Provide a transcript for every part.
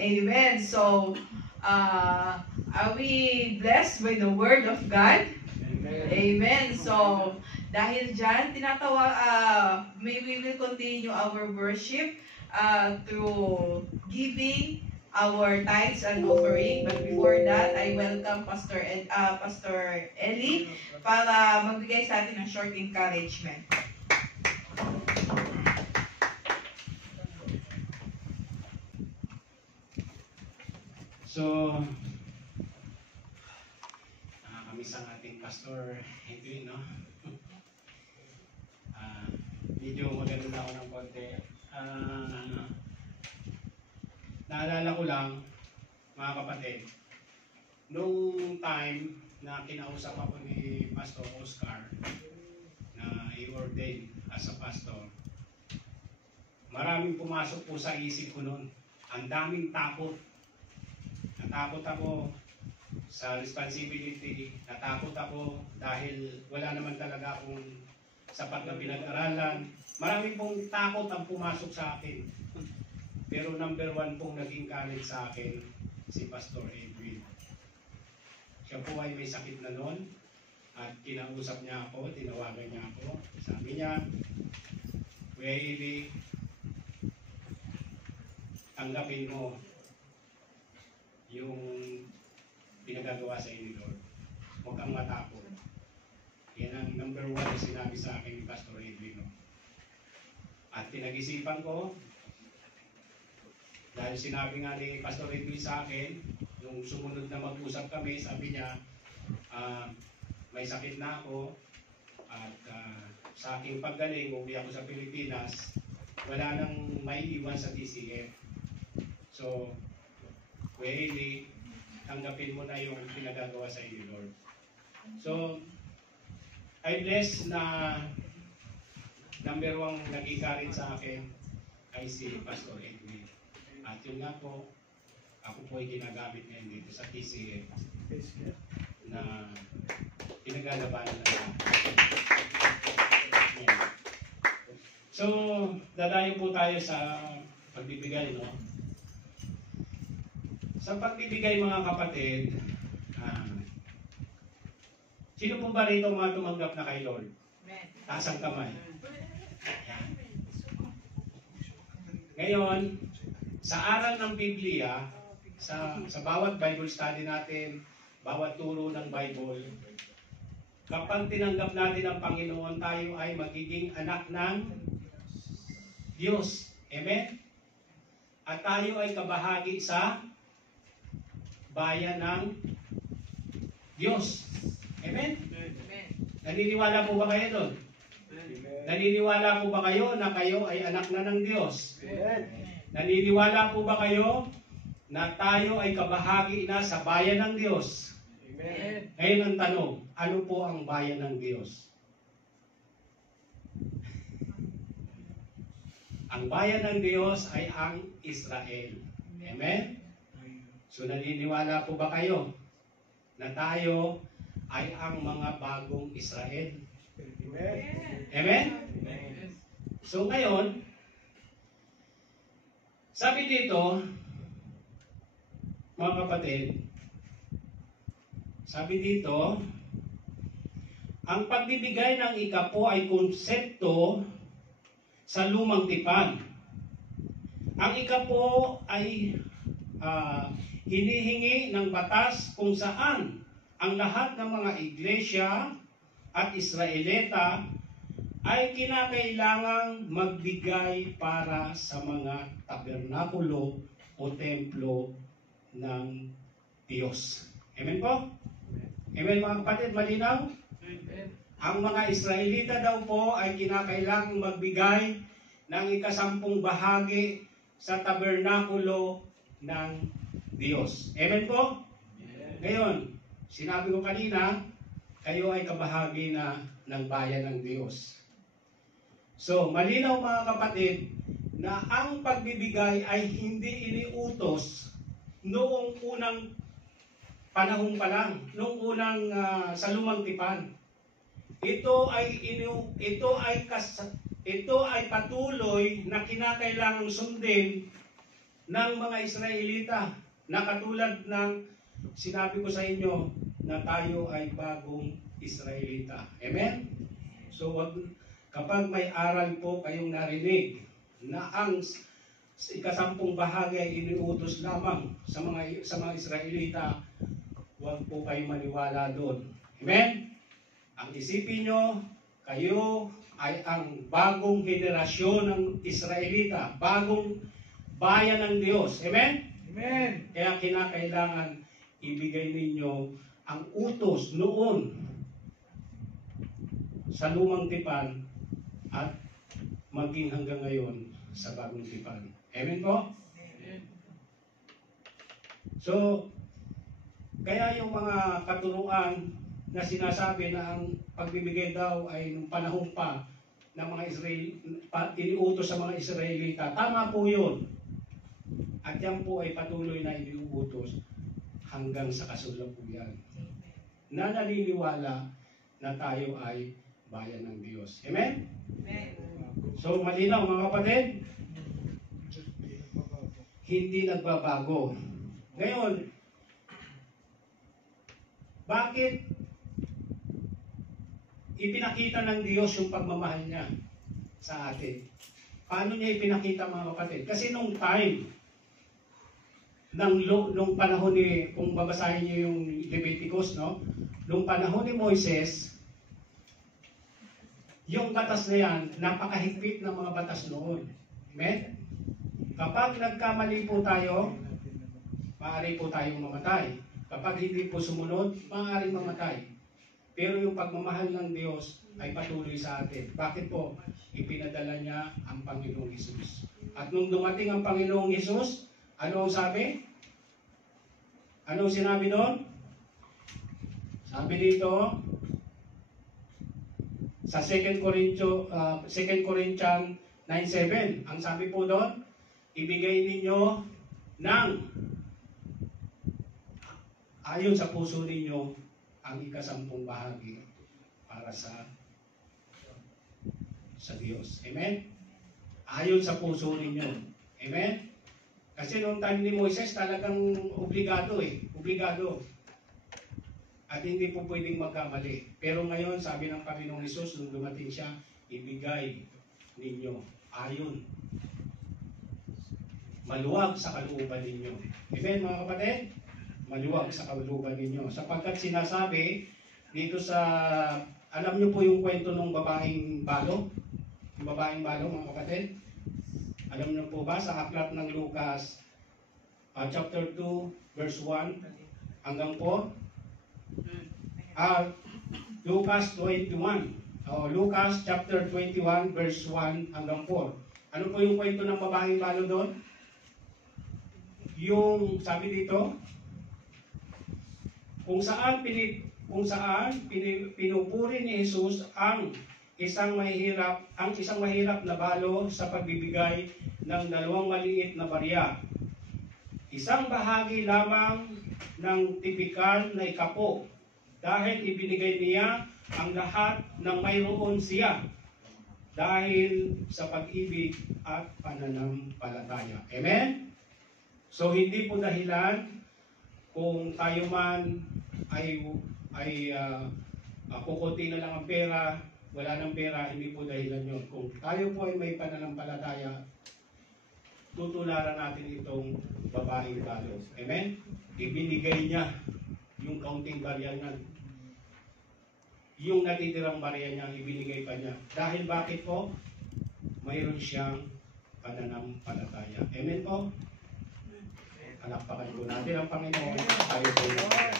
Amen. So, are we blessed by the Word of God? Amen. Amen. So, dahil dyan, we will continue our worship through giving our tithes and offering. But before that, I welcome Pastor Eli para magbigay sa atin ng short encouragement. So, nakakamiss ang ating pastor Edwin, no? Medyo maganda ako ng konti. Naalala ko lang, mga kapatid, nung time na kinausap ako ni Pastor Oscar na i-ordain as a pastor, maraming pumasok po sa isip ko noon. Ang daming takot. Natakot ako sa responsibility, natakot ako dahil wala naman talaga akong sapat na pinag-aralan. Maraming pong takot ang pumasok sa akin. Pero number one pong naging courage sa akin, si Pastor Edwin. Siya po ay may sakit na noon at kinausap niya ako, tinawagan niya ako. Sabi niya, Kuya Eli, tanggapin mo yung pinagagawa sa inyo, Lord. Huwag kang matakot. Yan ang number one na sinabi sa akin ni Pastor Edwin. No? At pinag-isipan ko, dahil sinabi nga ni Pastor Edwin sa akin, nung sumunod na mag-usap kami, sabi niya, may sakit na ako, at sa aking paggaling, uwi ako sa Pilipinas, wala nang may iwan sa TCF. So, Kuya Eli, tanggapin mo na yung pinagagawa sa inyo, Lord. So, I bless na number one nag-encourage sa akin ay si Pastor Edwin. At yun nga po, ako po ay ginagamit ngayon dito sa TCF na pinagalabanan na lang. So, dadayo po tayo sa pagbibigay, no? Sa pagbibigay, mga kapatid, sino po ba rito mga tumanggap na kay Lord? Taas ang kamay. Ngayon, sa aral ng Biblia, sa bawat Bible study natin, bawat turo ng Bible, kapag tinanggap natin ang Panginoon, tayo ay magiging anak ng Diyos. Amen? At tayo ay kabahagi sa bayan ng Diyos. Amen? Naniniwala po ba kayo doon? Naniniwala po ba kayo na kayo ay anak na ng Diyos? Naniniwala po ba kayo na tayo ay kabahagi na sa bayan ng Diyos? Ngayon ang tanong, ano po ang bayan ng Diyos? Ang bayan ng Diyos ay ang Israel. Amen? So naniniwala po ba kayo na tayo ay ang mga bagong Israel? Amen? So ngayon, sabi dito, mga kapatid, sabi dito, ang pagbibigay ng ikapo ay konsepto sa lumang tipan. Ang ikapo ay hinihingi ng batas kung saan ang lahat ng mga iglesia at Israelita ay kinakailangang magbigay para sa mga tabernakulo o templo ng Diyos. Amen po? Amen mga kapatid, malinaw? Amen. Ang mga Israelita daw po ay kinakailangang magbigay ng ikasampung bahagi sa tabernakulo ng Diyos. Amen po? Amen. Ngayon, sinabi ko kanina, kayo ay kabahagi na ng bayan ng Diyos. So, malinaw mga kapatid, na ang pagbibigay ay hindi iniutos noong unang panahon pa lang, noong unang sa lumang tipan. Ito ay patuloy na kinakailangang sundin ng mga Israelita na katulad ng sinabi ko sa inyo na tayo ay bagong Israelita. Amen? So kapag may aral po kayong narinig na ang ikasampung bahagi ay iniutos lamang sa mga Israelita, huwag po kayong maniwala doon. Amen? Ang isipin nyo, kayo ay ang bagong henerasyon ng Israelita, bagong bayan ng Diyos. Amen? Amen. Kaya kinakailangan ibigay ninyo ang utos noon sa lumang tipan at maging hanggang ngayon sa bagong tipan. Amen po? Amen. So, kaya yung mga katuruan na sinasabi na ang pagbibigay daw ay nung panahon pa ng mga iniutos sa mga Israelita, tama po yun. At yan po ay patuloy na iniuutos hanggang sa kasalukuyan. Na naniniwala na tayo ay bayan ng Diyos. Amen? Amen. So, malinaw mga kapatid, hindi nagbabago. Ngayon, bakit ipinakita ng Diyos yung pagmamahal niya sa atin? Paano niya ipinakita mga kapatid? Kasi nung time, nung panahon ni, kung babasahin niyo yung Leviticus, no? Nung panahon ni Moises, yung batas na yan, napakahigpit ng mga batas noon. Amen? Kapag nagkamali po tayo, maaari po tayong mamatay. Kapag hindi po sumunod, maaaring mamatay. Pero yung pagmamahal ng Diyos ay patuloy sa atin. Bakit po? Ipinadala niya ang Panginoong Hesus. At nung dumating ang Panginoong Hesus, ano ang sabi? Ano ang sinabi doon? Sabi dito, sa 2 Corinthians 9:7, ang sabi po doon, ibigay ninyo ng ayon sa puso ninyo ang ikasampung bahagi para sa Diyos. Amen? Ayon sa puso ninyo. Amen? Kasi noong time ni Moises talagang obligado Obligado. At hindi po pwedeng magkamali. Pero ngayon, sabi ng Panginoong Hesus, nung dumating siya, ibigay ninyo ayon. Maluwag sa kalooban ninyo. Amen mga kapatid? Maluwag sa kalooban ninyo. Sapagkat sinasabi dito sa, alam niyo po yung kwento ng babaeng balo? Yung babaeng balo mga kapatid? Alam niyo po ba sa aklat ng Lucas chapter 2 verse 1 hanggang 4? Lucas 21. Lucas chapter 21 verse 1 hanggang 4. Ano po yung kwento ng babaeng balo doon? Yung sabi dito, kung saan pinupuri ni Jesus ang isang mahirap na balo sa pagbibigay ng 2 maliit na barya. Isang bahagi lamang ng tipikal na ikapo dahil ibinigay niya ang lahat ng mayroon siya dahil sa pag-ibig at pananampalataya. Amen? So hindi po dahilan kung tayo man ay kukunti na lang ang pera, wala ng pera, hindi po dahilan yun. Kung tayo po ay may pananampalataya, tutularan natin itong babaeng balo. Amen? Ibinigay niya yung kaunting barya niya. Yung natitirang barya niya, ibinigay pa niya. Dahil bakit po? Mayroon siyang pananampalataya. Amen po? Palakpakan po natin ang Panginoon. Tayo po natin.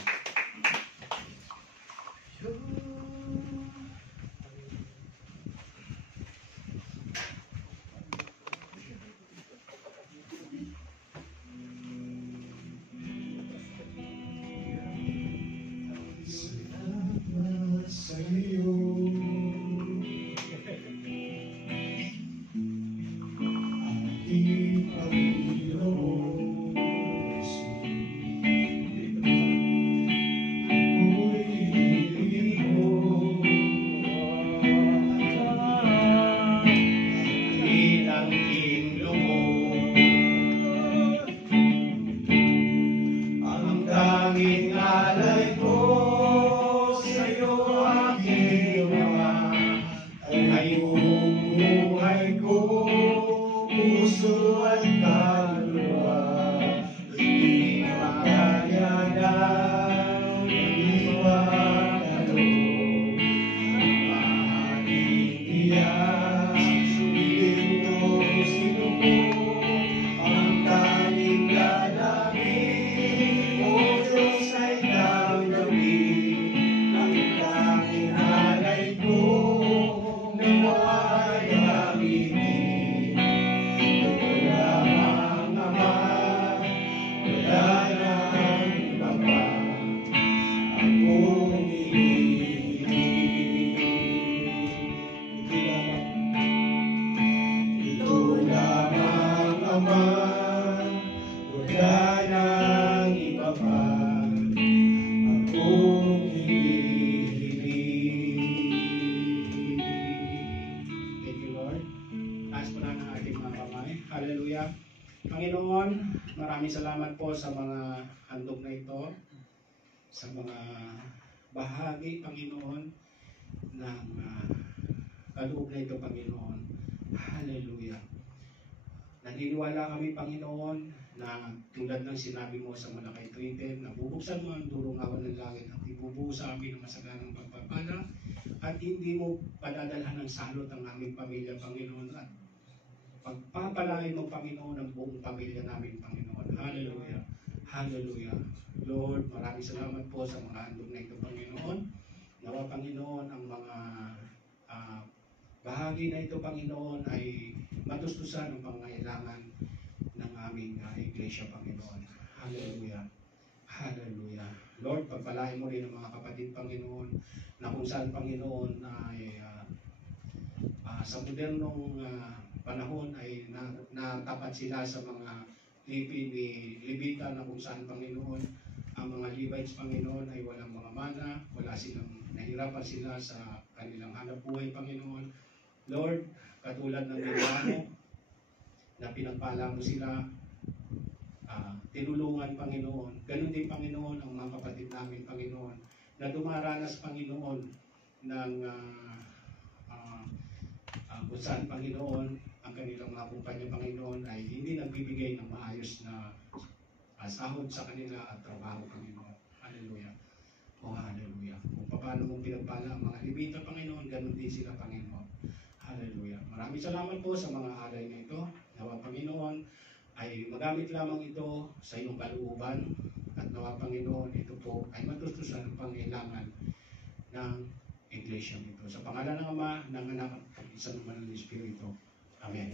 maraming salamat po sa mga handog na ito, sa mga bahagi, Panginoon, ng kaloob na ito, Panginoon. Hallelujah. Naniniwala kami, Panginoon, na tulad ng sinabi mo sa Malakay 3:10, na bubuksan mo ang durong awan ng langit at ibubuo sa amin ang masaganang pagpapala at hindi mo padadalhan ng salot ang aming pamilya, Panginoon, at pagpapalain mo, Panginoon, ang buong pamilya namin, Panginoon. Hallelujah. Hallelujah. Lord, maraming salamat po sa mga handog na ito, Panginoon. Nawa, Panginoon, ang mga bahagi na ito, Panginoon, ay matustusan ang pangailangan ng aming iglesia, Panginoon. Hallelujah. Hallelujah. Lord, pagpalain mo rin ang mga kapatid, Panginoon, na kung saan, Panginoon, ay sa modernong panahon ay natapat sila sa mga lipi ni Levita, na kung saan, Panginoon, ang mga Levites, Panginoon, ay walang mga mana, wala silang, nahirapan sila sa kanilang hanap buhay, Panginoon. Lord, katulad ng ginawa mo, na pinagpala mo sila, tinulungan, Panginoon. Ganun din, Panginoon, ang mga kapatid namin, Panginoon, na dumaranas, Panginoon, ng kung saan, Panginoon, ang kanilang mga kumpanya, Panginoon, ay hindi nagbibigay ng maayos na sahod sa kanila at trabaho, Panginoon. Hallelujah. O hallelujah. Kung paano mong pinagpala ang mga Levita, Panginoon, ganun din sila, Panginoon. Hallelujah. Maraming salamat po sa mga alay na ito. Nawa, Panginoon, ay magamit lamang ito sa iyong kalooban, at nawa, Panginoon, ito po ay matustusan ang pangailangan ng iglesia nito. Sa pangalan ng Ama, ng Anak, at ng Isang Banal na Espiritu. Amen.